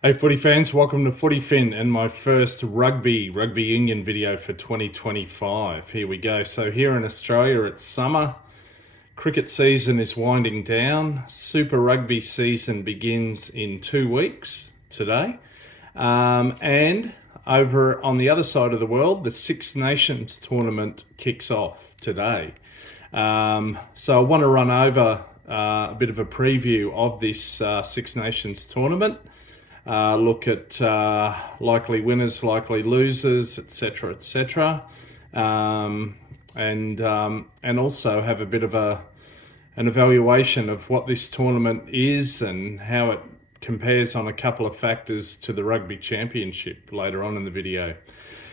Hey footy fans, welcome to Footy Fin and my first rugby union video for 2025. Here we go. So here in Australia it's summer, cricket season is winding down, Super Rugby season begins in 2 weeks today. And over on the other side of the world, the 6Nations tournament kicks off today. So I want to run over a bit of a preview of this 6Nations tournament. Look at likely winners, likely losers, etc., etc., and also have a bit of an evaluation of what this tournament is and how it compares on a couple of factors to the Rugby Championship later on in the video.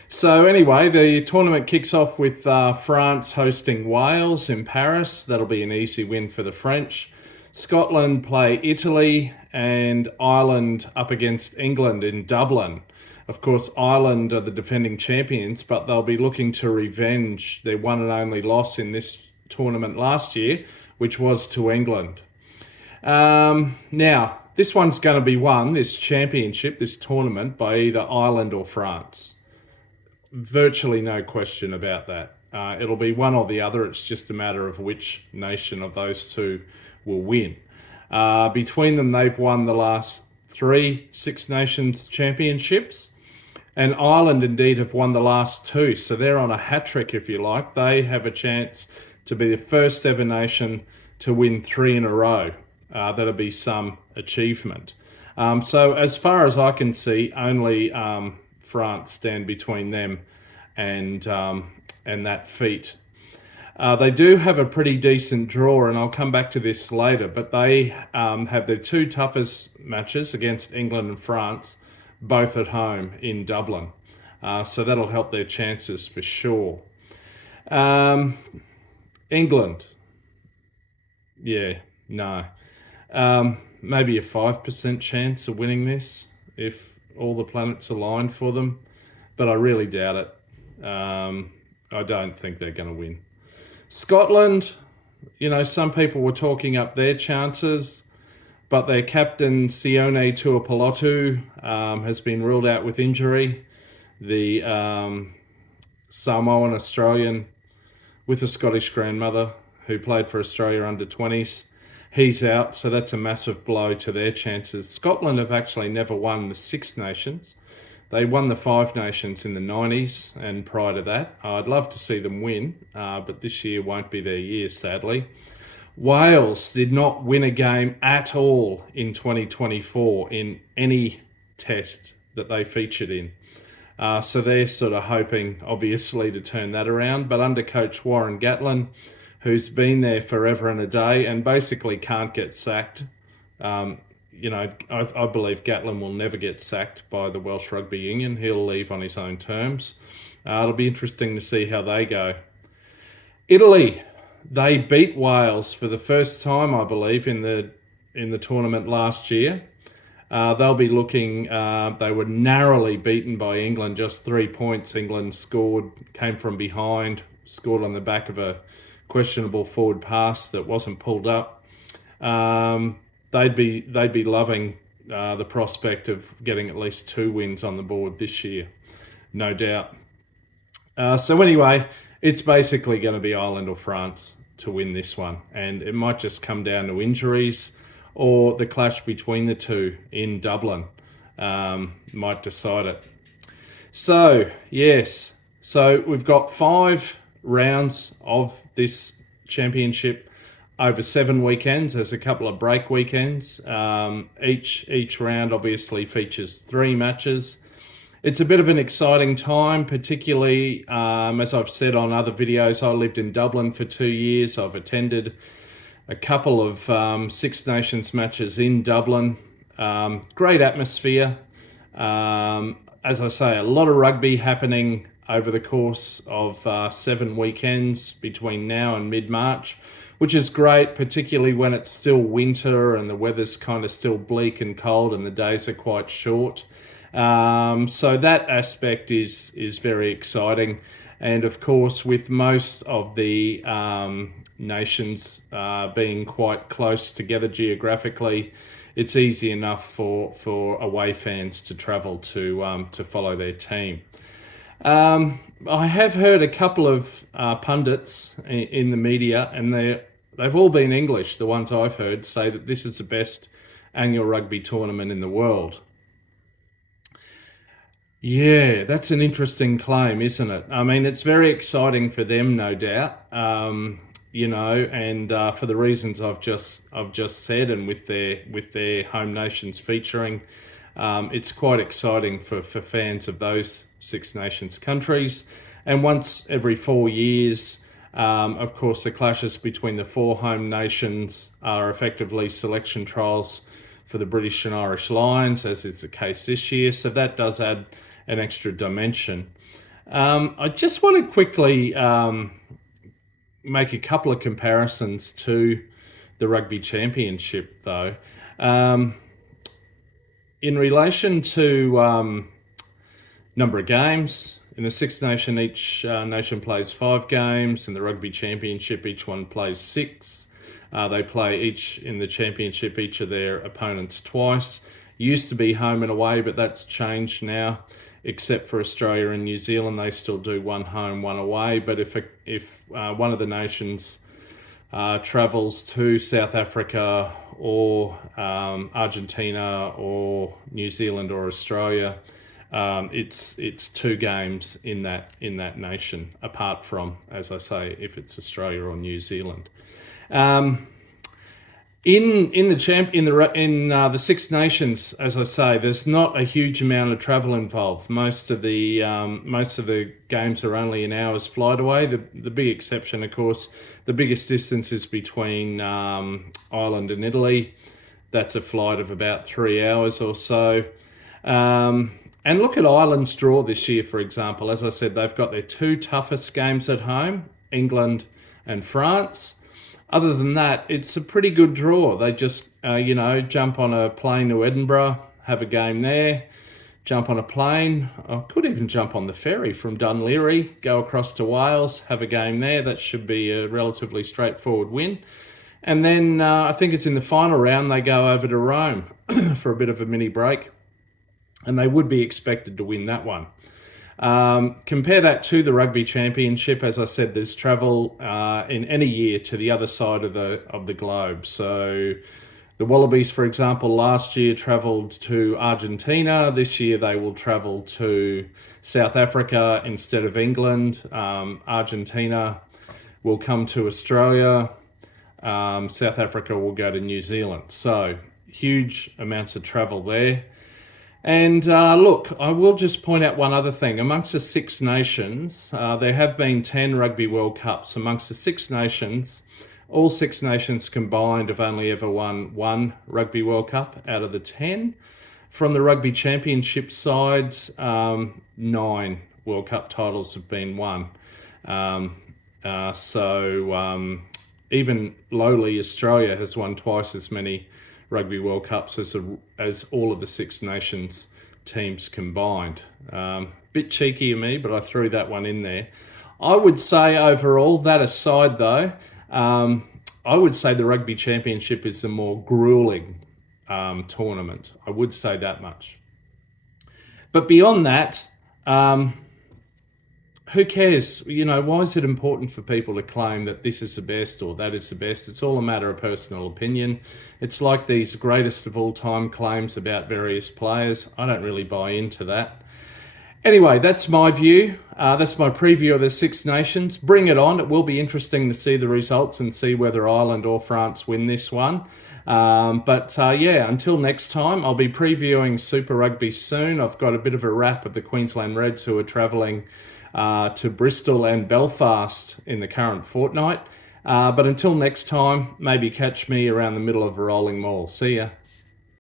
So anyway, the tournament kicks off with France hosting Wales in Paris. That'll be an easy win for the French. Scotland play Italy and Ireland up against England in Dublin. Of course, Ireland are the defending champions, but they'll be looking to revenge their one and only loss in this tournament last year, which was to England. Now, this one's going to be won, this championship, this tournament, by either Ireland or France. Virtually no question about that. It'll be one or the other. It's just a matter of which nation of those two will win. Between them, they've won the last 3 Six Nations championships, and Ireland indeed have won the last 2. So they're on a hat trick, if you like. They have a chance to be the first ever nation to win 3 in a row. That'll be some achievement. So as far as I can see, only France stand between them and that feat. They do have a pretty decent draw, and I'll come back to this later, but they have their 2 toughest matches against England and France, both at home in Dublin. So that'll help their chances for sure. England. Yeah, no. Maybe a 5% chance of winning this if all the planets align for them, but I really doubt it. I don't think they're going to win. Scotland, some people were talking up their chances, but their captain, Sione Tuipulotu, has been ruled out with injury. The Samoan Australian with a Scottish grandmother who played for Australia under 20s, he's out, so that's a massive blow to their chances. Scotland have actually never won the Six Nations. They won the 5 Nations in the 90s and prior to that. I'd love to see them win, but this year won't be their year, sadly. Wales did not win a game at all in 2024 in any test that they featured in. So they're sort of hoping, obviously, to turn that around. But under coach Warren Gatland, who's been there forever and a day and basically can't get sacked, I believe Gatland will never get sacked by the Welsh Rugby Union. He'll leave on his own terms. It'll be interesting to see how they go. Italy, they beat Wales for the first time, I believe, in the tournament last year. They'll be looking. They were narrowly beaten by England, just 3 points. England came from behind, scored on the back of a questionable forward pass that wasn't pulled up. They'd be loving the prospect of getting at least 2 wins on the board this year, no doubt. So anyway, it's basically going to be Ireland or France to win this one, and it might just come down to injuries or the clash between the two in Dublin might decide it. So yes, so we've got 5 rounds of this championship over 7 weekends. There's a couple of break weekends. Each round obviously features 3 matches. It's a bit of an exciting time, particularly as I've said on other videos. I lived in Dublin for 2 years. I've attended a couple of Six Nations matches in Dublin. Great atmosphere. As I say, a lot of rugby happening over the course of 7 weekends between now and mid-March, which is great, particularly when it's still winter and the weather's kind of still bleak and cold and the days are quite short. So that aspect is very exciting. And of course, with most of the nations being quite close together geographically, it's easy enough for away fans to travel to follow their team. I have heard a couple of pundits in the media, and they've all been English, the ones I've heard, say that this is the best annual rugby tournament in the world. Yeah, that's an interesting claim, isn't it? I mean, it's very exciting for them, no doubt. And for the reasons I've just said, and with their home nations featuring, it's quite exciting for fans of those Six Nations countries. And once every 4 years, of course, the clashes between the four home nations are effectively selection trials for the British and Irish Lions, as is the case this year. So that does add an extra dimension. I just want to quickly make a couple of comparisons to the Rugby Championship, though. In relation to number of games, in the Six Nation, each nation plays 5 games. In the Rugby Championship, each one plays 6. They play each of their opponents twice. Used to be home and away, but that's changed now. Except for Australia and New Zealand, they still do one home, one away. But if one of the nations travels to South Africa or Argentina or New Zealand or Australia, it's 2 games in that nation. Apart from, as I say, if it's Australia or New Zealand. In the Six Nations, as I say, there's not a huge amount of travel involved. Most of the games are only an hour's flight away. The big exception, of course, the biggest distance is between Ireland and Italy. That's a flight of about 3 hours or so. And look at Ireland's draw this year, for example. As I said, they've got their 2 toughest games at home, England and France. Other than that, it's a pretty good draw. They just, jump on a plane to Edinburgh, have a game there, jump on a plane. I could even jump on the ferry from Dunleary, go across to Wales, have a game there. That should be a relatively straightforward win. And then I think it's in the final round, they go over to Rome for a bit of a mini break. And they would be expected to win that one. Compare that to the Rugby Championship. As I said, there's travel in any year to the other side of the globe. So the Wallabies, for example, last year travelled to Argentina. This year they will travel to South Africa instead of England. Argentina will come to Australia. South Africa will go to New Zealand. So huge amounts of travel there. And look, I will just point out one other thing. Amongst the Six Nations, there have been 10 Rugby World Cups. Amongst the Six Nations, all Six Nations combined have only ever won 1 Rugby World Cup out of the 10. From the Rugby Championship sides, 9 World Cup titles have been won. Even lowly Australia has won twice as many Rugby World Cups as all of the Six Nations teams combined. Bit cheeky of me, but I threw that one in there. I would say overall, that aside though, I would say the Rugby Championship is the more grueling tournament. I would say that much. But beyond that, who cares? Why is it important for people to claim that this is the best or that is the best? It's all a matter of personal opinion. It's like these greatest of all time claims about various players. I don't really buy into that. Anyway, that's my view. That's my preview of the Six Nations. Bring it on. It will be interesting to see the results and see whether Ireland or France win this one. Until next time, I'll be previewing Super Rugby soon. I've got a bit of a wrap of the Queensland Reds who are travelling to Bristol and Belfast in the current fortnight. But until next time, maybe catch me around the middle of a rolling mall. See ya.